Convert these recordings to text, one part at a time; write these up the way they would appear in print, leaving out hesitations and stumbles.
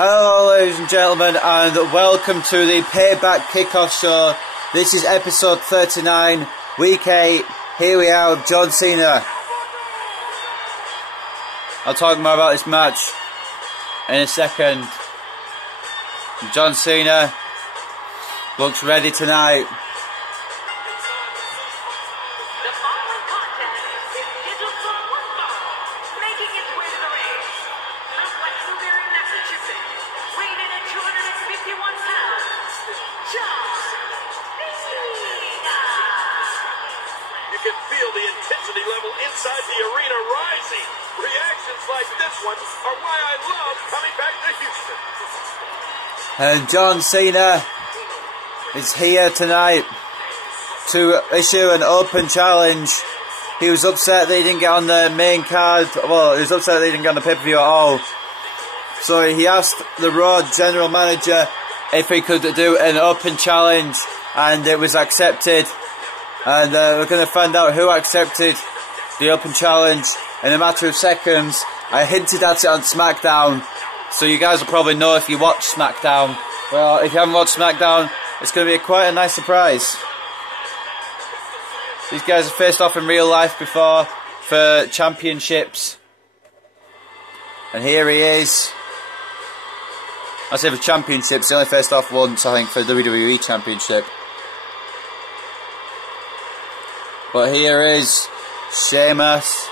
Hello ladies and gentlemen, and welcome to the Payback Kickoff Show. This is episode 39, week 8. Here we are with John Cena. I'll talk more about this match in a second. John Cena looks ready tonight. You can feel the intensity level inside the arena rising. Reactions like this one are why I love coming back to Houston. And John Cena is here tonight to issue an open challenge. He was upset that he didn't get on the main card. Well, he was upset that he didn't get on the pay-per-view at all. So he asked the Raw general manager if he could do an open challenge, and it was accepted. And we're going to find out who accepted the open challenge in a matter of seconds. I hinted at it on SmackDown, so you guys will probably know if you watch SmackDown. Well, if you haven't watched SmackDown, it's going to be quite a nice surprise. These guys have faced off in real life before for championships. And here he is. I say for championships, they only faced off once, I think, for the WWE Championship. But here is Sheamus.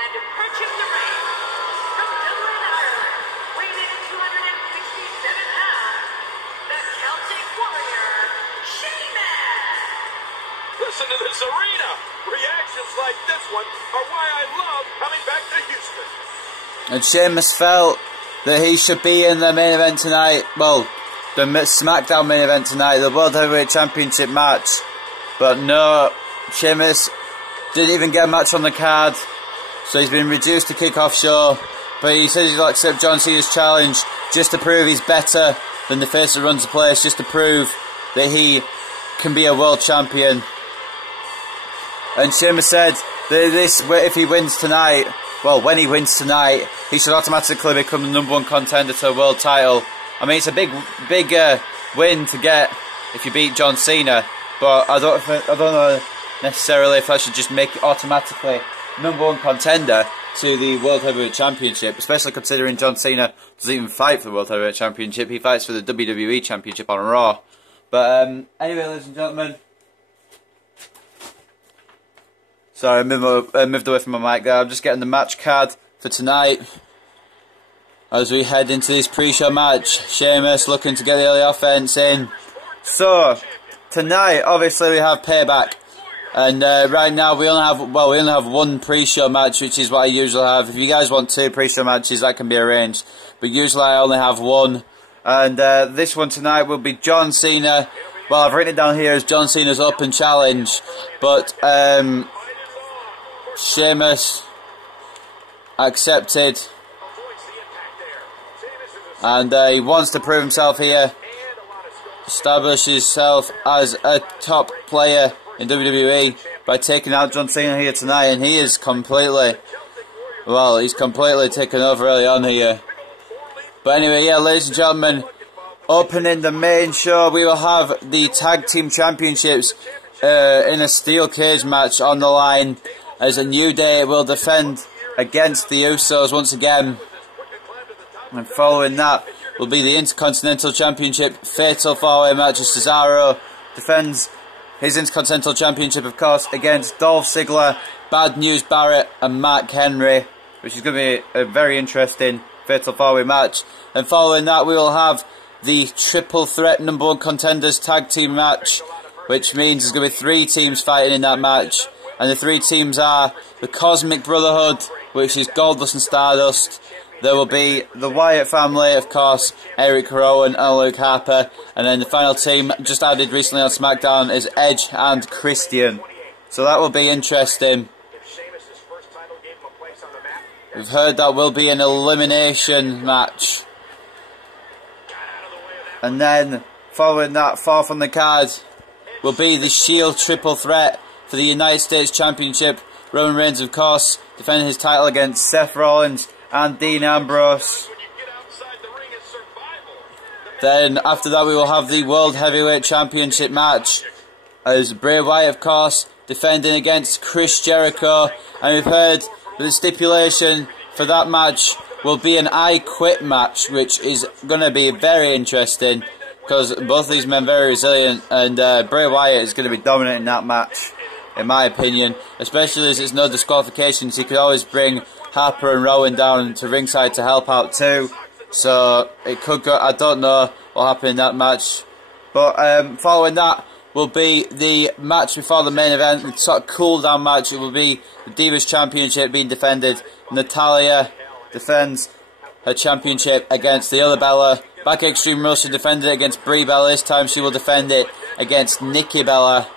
And approaching the ring from Dublin, Ireland, weighing in at 267 pounds, the Celtic Warrior, Sheamus. Listen to this arena. Reactions like this one are why I love coming back to Houston. And Sheamus felt that he should be in the main event tonight. Well, the SmackDown main event tonight, the World Heavyweight Championship match. But no, Sheamus didn't even get a match on the card, so he's been reduced to kickoff show. But he says he'll accept John Cena's challenge just to prove he's better than the face that runs the place, just to prove that he can be a world champion. And Sheamus said that if he wins tonight, well, when he wins tonight, he should automatically become the #1 contender to a world title. I mean, it's a big win to get if you beat John Cena. But I don't know necessarily if I should just make it automatically #1 contender to the World Heavyweight Championship, especially considering John Cena doesn't even fight for the World Heavyweight Championship. He fights for the WWE Championship on Raw. But anyway, ladies and gentlemen. Sorry, I moved away from my mic there. I'm just getting the match card for tonight. As we head into this pre-show match, Sheamus looking to get the early offense in. So tonight, obviously, we have Payback, and right now we only have one pre-show match, which is what I usually have. If you guys want 2 pre-show matches, that can be arranged, but usually I only have one. And this one tonight will be John Cena. Well, I've written it down here as John Cena's open challenge, but Sheamus accepted, and he wants to prove himself here. Establish himself as a top player in WWE by taking out John Cena here tonight, and he is completely taken over early on here. But anyway, yeah, ladies and gentlemen, opening the main show, we will have the Tag Team Championships in a steel cage match on the line, as a New Day will defend against the Usos once again. And following that will be the Intercontinental Championship Fatal 4-Way match as Cesaro defends his Intercontinental Championship, of course, against Dolph Ziggler, Bad News Barrett and Mark Henry, which is going to be a very interesting Fatal 4-Way match. And following that, we will have the Triple Threat #1 Contenders Tag Team match, which means there's going to be 3 teams fighting in that match. And the 3 teams are the Cosmic Brotherhood, which is Goldust and Stardust. There will be the Wyatt family, of course, Eric Rowan and Luke Harper. And then the final team, just added recently on SmackDown, is Edge and Christian. So that will be interesting. We've heard that will be an elimination match. And then, following that, 4th on the card, will be the Shield Triple Threat for the United States Championship. Roman Reigns, of course, defending his title against Seth Rollins and Dean Ambrose. Then after that we will have the World Heavyweight Championship match, as Bray Wyatt, of course, defending against Chris Jericho. And we've heard that the stipulation for that match will be an I Quit match, which is going to be very interesting, because both of these men are very resilient, and Bray Wyatt is going to be dominating that match, in my opinion, especially as it's no disqualifications. He could always bring Harper and Rowan down to ringside to help out too, so it could go. I don't know what happened in that match, but following that will be the match before the main event, the sort of cool down match. It will be the Divas Championship being defended. Natalya defends her championship against the other Bella. Back at Extreme Rules, she defended it against Brie Bella. This time she will defend it against Nikki Bella.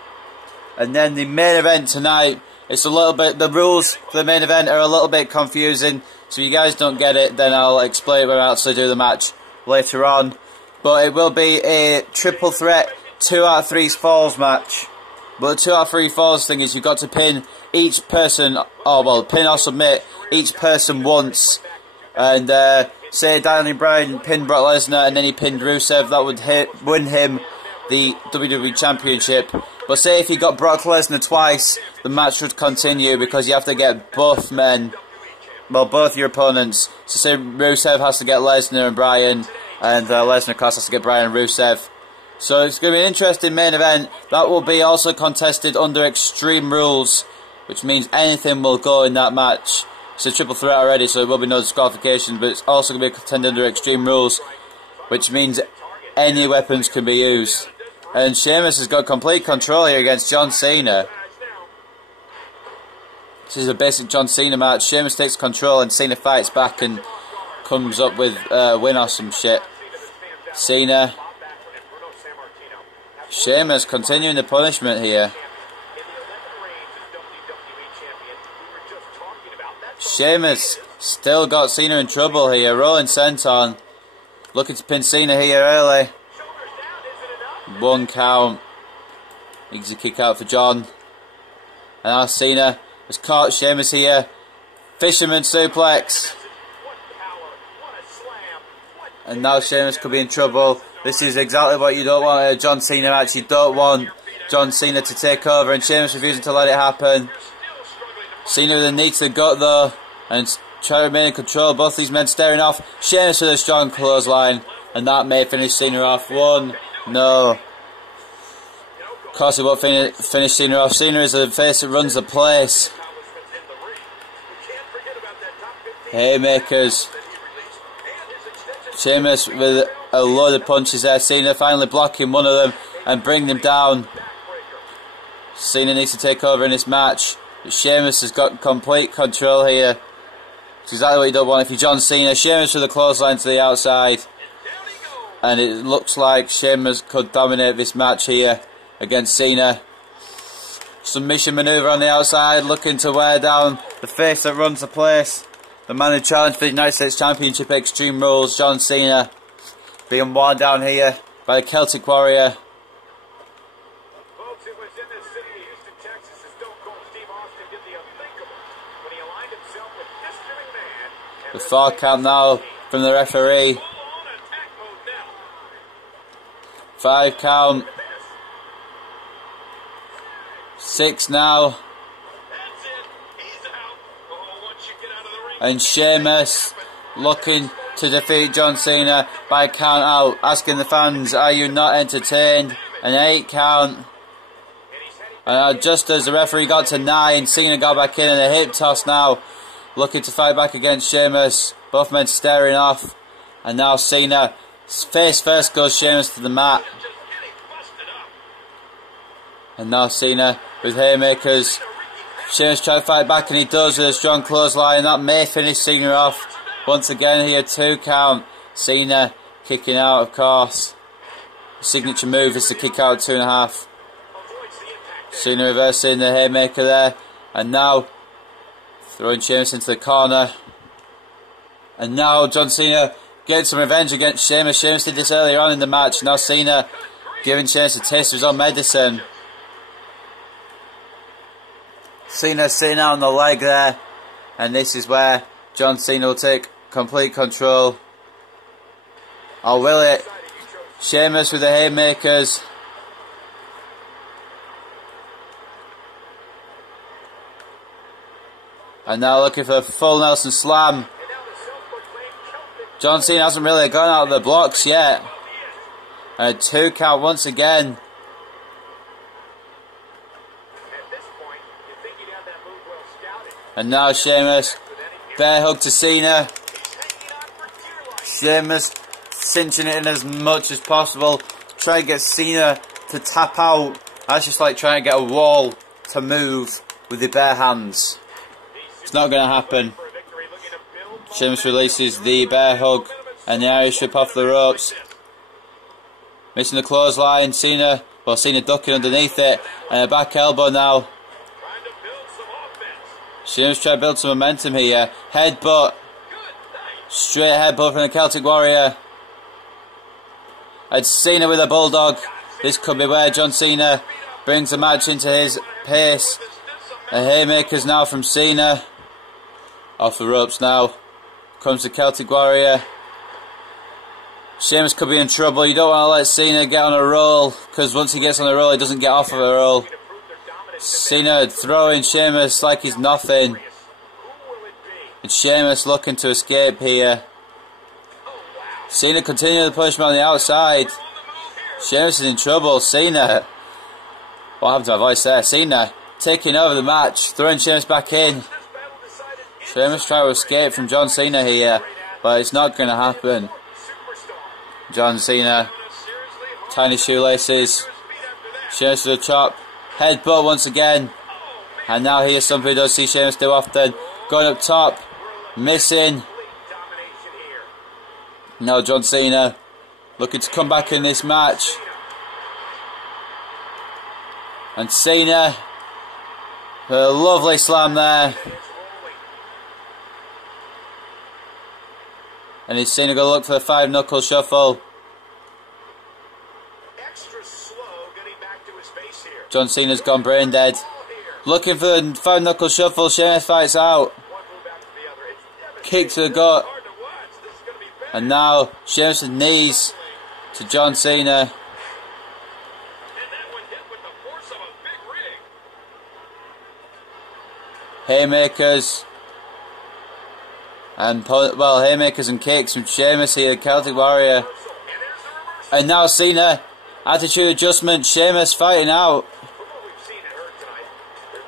And then the main event tonight, it's a little bit, the rules for the main event are a little bit confusing, so if you guys don't get it, then I'll explain it when I actually do the match later on. But it will be a triple threat 2 out of 3 falls match. But the 2 out of 3 falls thing is you've got to pin each person, pin or submit each person once. And say Daniel Bryan pinned Brock Lesnar and then he pinned Rusev, that would win him the WWE Championship. But say if you got Brock Lesnar twice, the match would continue, because you have to get both men, well, both your opponents. So say Rusev has to get Lesnar and Bryan, and Lesnar, of course, has to get Bryan and Rusev. So it's going to be an interesting main event. That will be also contested under Extreme Rules, which means anything will go in that match. It's a triple threat already, so there will be no disqualification, but it's also going to be contended under Extreme Rules, which means any weapons can be used. And Sheamus has got complete control here against John Cena. This is a basic John Cena match. Sheamus takes control and Cena fights back and comes up with a win or some shit. Cena. Sheamus continuing the punishment here. Sheamus still got Cena in trouble here. Rolling senton. Looking to pin Cena here early. 1 count. Needs a kick out for John. And now Cena has caught Sheamus here. Fisherman suplex. And now Sheamus could be in trouble. This is exactly what you don't want a John Cena match. You don't want John Cena to take over, and Sheamus refusing to let it happen. Cena then needs the gut though, and try to remain in control. Both these men staring off. Sheamus with a strong clothesline, and that may finish Cena off. 1, no. Of course it won't finish Cena off. Cena is the face that runs the place. Haymakers. Sheamus with a load of punches there. Cena finally blocking one of them and bringing them down. Cena needs to take over in this match. But Sheamus has got complete control here. It's exactly what you don't want if you're John Cena. Sheamus with a clothesline to the outside. And it looks like Sheamus could dominate this match here against Cena. Submission maneuver on the outside, looking to wear down the face that runs the place. The man who challenged for the United States Championship Extreme Rules, John Cena, being worn down here by the Celtic Warrior. Folks, it was in this city of Houston, Texas, as Stone Cold Steve Austin did the unthinkable when he aligned himself with Mr. McMahon. The 4 count now from the referee. 5 count. 6 now. And Sheamus looking to defeat John Cena by count out, asking the fans, are you not entertained? An 8 count. And just as the referee got to 9, Cena got back in and a hip toss now, looking to fight back against Sheamus. Both men staring off. And now Cena, face first, goes Sheamus to the mat. And now Cena with haymakers. Sheamus trying to fight back, and he does with a strong clothesline. That may finish Cena off. Once again here, 2 count. Cena kicking out, of course. Signature move is to kick out 2.5. Cena reversing the haymaker there. And now throwing Sheamus into the corner. And now John Cena getting some revenge against Sheamus. Sheamus did this earlier on in the match. Now Cena giving Sheamus a taste of his own medicine. Cena sitting out on the leg there, and this is where John Cena will take complete control. Or will it? Sheamus with the haymakers. And now looking for a full Nelson slam. John Cena hasn't really gone out of the blocks yet. And a 2 count once again. And now Sheamus. Bear hug to Cena. Sheamus cinching it in as much as possible. Try and get Cena to tap out. That's just like trying to get a wall to move with the bare hands. It's not going to happen. Sheamus releases the bear hug and the Irish whip off the ropes. Missing the clothesline. Cena ducking underneath it. And a back elbow now. Sheamus trying to build some momentum here. Headbutt. Straight headbutt from the Celtic Warrior. And Cena with a bulldog. This could be where John Cena brings the match into his pace. A haymakers now from Cena. Off the ropes now. Comes the Celtic Warrior. Sheamus could be in trouble. You don't want to let Cena get on a roll, because once he gets on a roll, he doesn't get off of a roll. Cena throwing Sheamus like he's nothing. And Sheamus looking to escape here. Cena continuing the punishment on the outside. Sheamus is in trouble. Cena. What happened to my voice there? Cena taking over the match. Throwing Sheamus back in. Sheamus trying to escape from John Cena here. But it's not going to happen. John Cena. Tiny shoelaces. Sheamus to the chop. Headbutt once again. And now here's something he does see Sheamus do often. Going up top. Missing. Now John Cena looking to come back in this match. And Cena. A lovely slam there. And he's Cena going to look for the 5-knuckle shuffle. John Cena's gone brain dead. Looking for the 5-knuckle shuffle. Sheamus fights out. Kick to the gut. And now Sheamus' knees to John Cena. Haymakers. And haymakers and kicks from Sheamus here, the Celtic Warrior. And now Cena. Attitude adjustment. Sheamus fighting out.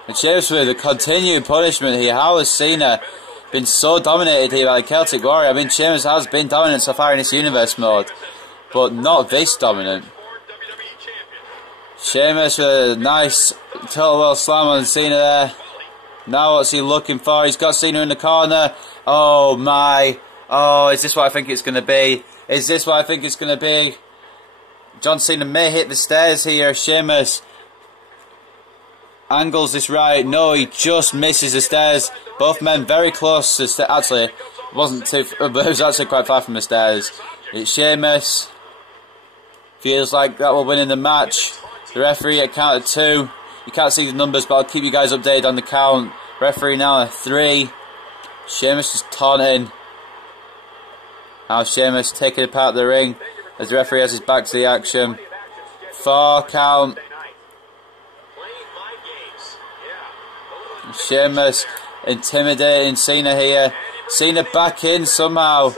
And Sheamus with a continued punishment here. How has Cena been so dominated here by the Celtic Warrior? I mean, Sheamus has been dominant so far in this universe mode, but not this dominant. Sheamus with a nice total world slam on Cena there. Now what's he looking for? He's got Cena in the corner. Oh my. Oh, is this what I think it's going to be? Is this what I think it's going to be? John Cena may hit the stairs here. Sheamus angles this right. No, he just misses the stairs. Both men very close to the actually, it wasn't too, but it was actually quite far from the stairs. It's Sheamus. Feels like that will win in the match. The referee at count of 2. You can't see the numbers, but I'll keep you guys updated on the count. Referee now at 3. Sheamus is taunting. Now Sheamus taking it out of the ring as the referee has his back to the action. 4 count. Sheamus intimidating Cena here. Cena back in somehow.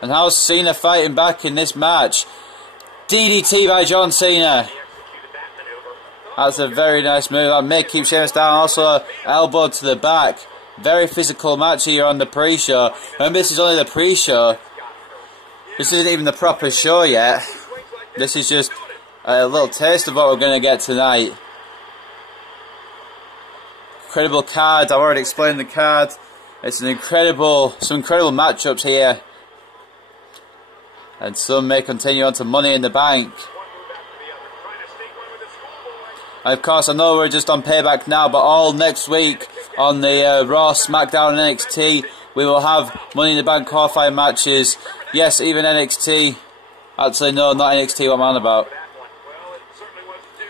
And how's Cena fighting back in this match? DDT by John Cena. That's a very nice move. That may keep Sheamus down. Also, elbow to the back. Very physical match here on the pre-show. Remember, this is only the pre-show. This isn't even the proper show yet. This is just a little taste of what we're going to get tonight. Incredible card. I've already explained the card. It's some incredible matchups here. And some may continue on to Money in the Bank. And of course, I know we're just on Payback now, but all next week on the Raw, SmackDown and NXT, we will have Money in the Bank qualifying matches. Yes, even NXT. Actually, no, not NXT, what I'm on about.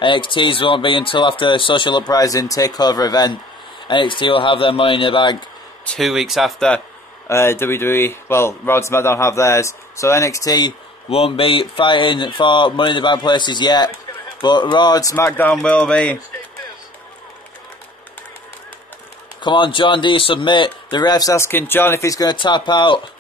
NXT's won't be until after Social Uprising Takeover event. NXT will have their Money in the Bank 2 weeks after. WWE, well, Raw and SmackDown have theirs. So NXT won't be fighting for Money in the Bank places yet, but Raw and SmackDown will be. Come on, John, do you submit? The ref's asking John if he's going to tap out.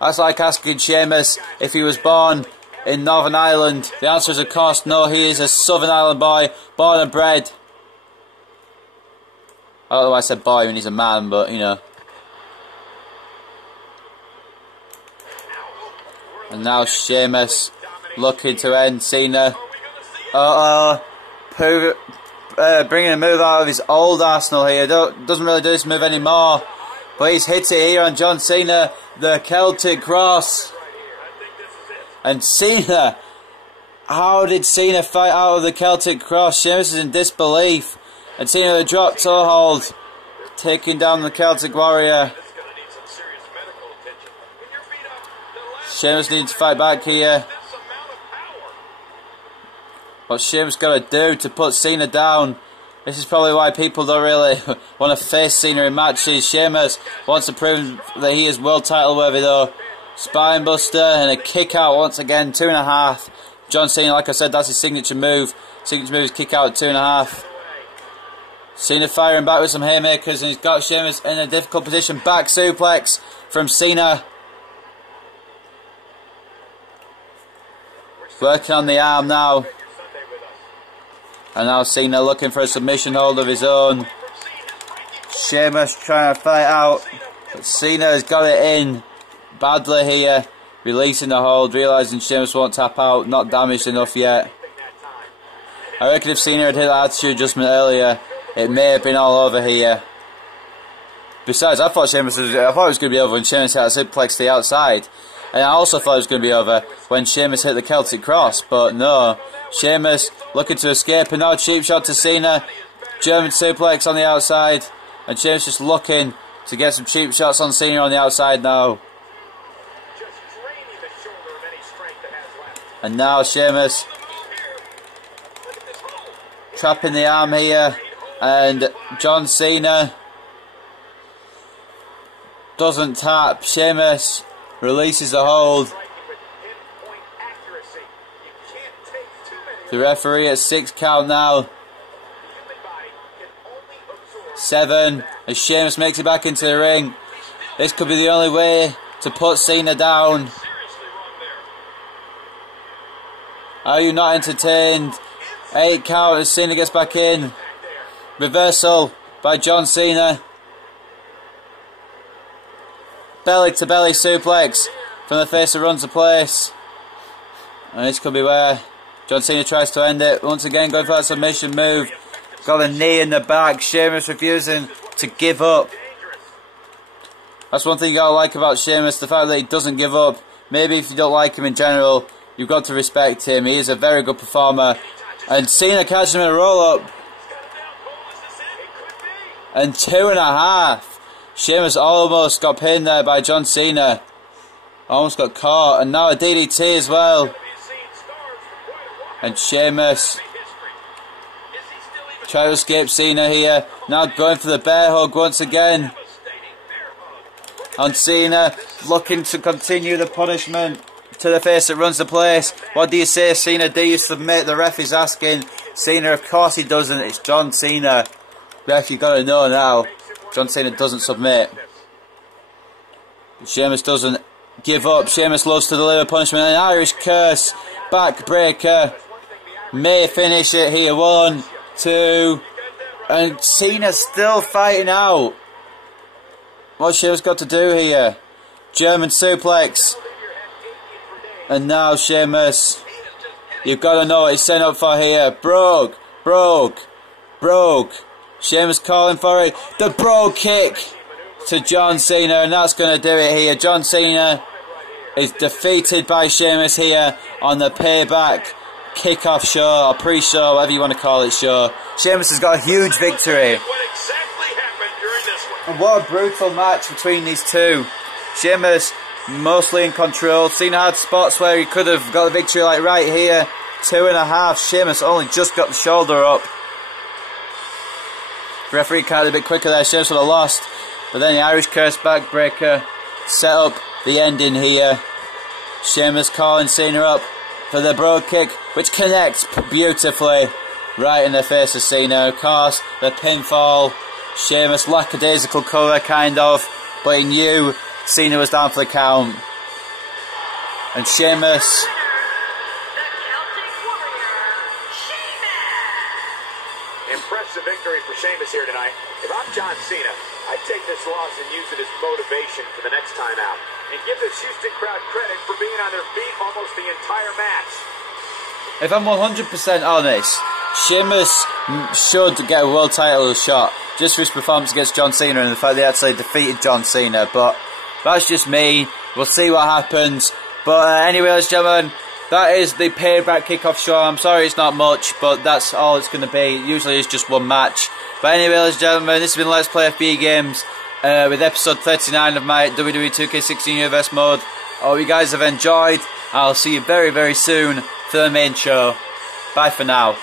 That's like asking Sheamus if he was born in Northern Ireland. The answer is, of course, no. He is a Southern Ireland boy, born and bred. I don't know why I said boy when he's a man, but, you know. And now Sheamus looking to end Cena. Bringing a move out of his old arsenal here. Doesn't really do this move anymore. But he's hit it here on John Cena. The Celtic Cross. And Cena. How did Cena fight out of the Celtic Cross? Sheamus is in disbelief. And Cena the drop toe hold. Taking down the Celtic Warrior. Sheamus needs to fight back here. What Sheamus got to do to put Cena down. This is probably why people don't really want to face Cena in matches. Sheamus wants to prove that he is world title worthy though. Spinebuster and a kick out once again. 2.5. John Cena, like I said, that's his signature move. Signature move is kick out at 2.5. Cena firing back with some haymakers, and he's got Sheamus in a difficult position. Back suplex from Cena. Working on the arm now. And now Cena looking for a submission hold of his own. Sheamus trying to fight out. But Cena has got it in badly here. Releasing the hold, realising Sheamus won't tap out. Not damaged enough yet. I reckon if Cena had hit that attitude adjustment earlier, it may have been all over here. Besides, I thought it was going to be over when Sheamus hit a suplex to the outside. And I also thought it was going to be over when Sheamus hit the Celtic Cross. But no. Sheamus looking to escape, and now cheap shot to Cena. German suplex on the outside. And Sheamus just looking to get some cheap shots on Cena on the outside now. And now Sheamus trapping the arm here. And John Cena doesn't tap. Sheamus releases the hold. The referee at 6 count now. 7 as Sheamus makes it back into the ring. This could be the only way to put Cena down. Are you not entertained? 8 count as Cena gets back in. Reversal by John Cena. Belly to belly suplex from the face that runs the place. And this could be where John Cena tries to end it. Once again going for that submission move. Got a knee in the back. Sheamus refusing to give up. That's one thing you gotta like about Sheamus, the fact that he doesn't give up. Maybe if you don't like him in general, you've got to respect him. He is a very good performer. And Cena catches him in a roll up. And 2.5. Sheamus almost got pinned there by John Cena. Almost got caught. And now a DDT as well. And Sheamus try to escape Cena here. Now going for the bear hug once again. And Cena looking to continue the punishment to the face that runs the place. What do you say, Cena? Do you submit? The ref is asking. Cena, of course he doesn't. It's John Cena. Ref, you got to know now. John Cena doesn't submit. Sheamus doesn't give up. Sheamus loves to deliver punishment. An Irish curse. Backbreaker. May finish it here. 1, 2. And Cena's still fighting out. What's Sheamus got to do here? German suplex. And now Sheamus. You've got to know what he's setting up for here. Brogue. Sheamus calling for it. The Brogue kick to John Cena. And that's going to do it here. John Cena is defeated by Sheamus here on the Payback kickoff show or pre-show, whatever you want to call it, show. Sheamus has got a huge victory. And what a brutal match between these two. Sheamus mostly in control. Cena had spots where he could have got the victory, like right here. 2.5. Sheamus only just got the shoulder up. The referee counted a bit quicker there. Sheamus would have lost. But then the Irish Curse backbreaker set up the ending here. Sheamus calling Cena up for the brogue kick, which connects beautifully right in the face of Cena. Of course, the pinfall. Sheamus lackadaisical colour, kind of, but he knew Cena was down for the count. And Sheamus. Impressive victory for Sheamus here tonight. If I'm John Cena, I'd take this loss and use it as motivation for the next time out. And give this Houston crowd credit for being on their feet almost the entire match. If I'm 100% honest, Sheamus should get a world title shot just for his performance against John Cena and the fact they actually defeated John Cena. But that's just me. We'll see what happens. But anyway, ladies and gentlemen, that is the Payback kickoff show. I'm sorry it's not much, but that's all it's going to be. Usually it's just one match. But anyway, ladies and gentlemen, this has been Let's Play FB Games with episode 39 of my WWE 2K16 Universe mode. I hope you guys have enjoyed. I'll see you very, very soon for the main show. Bye for now.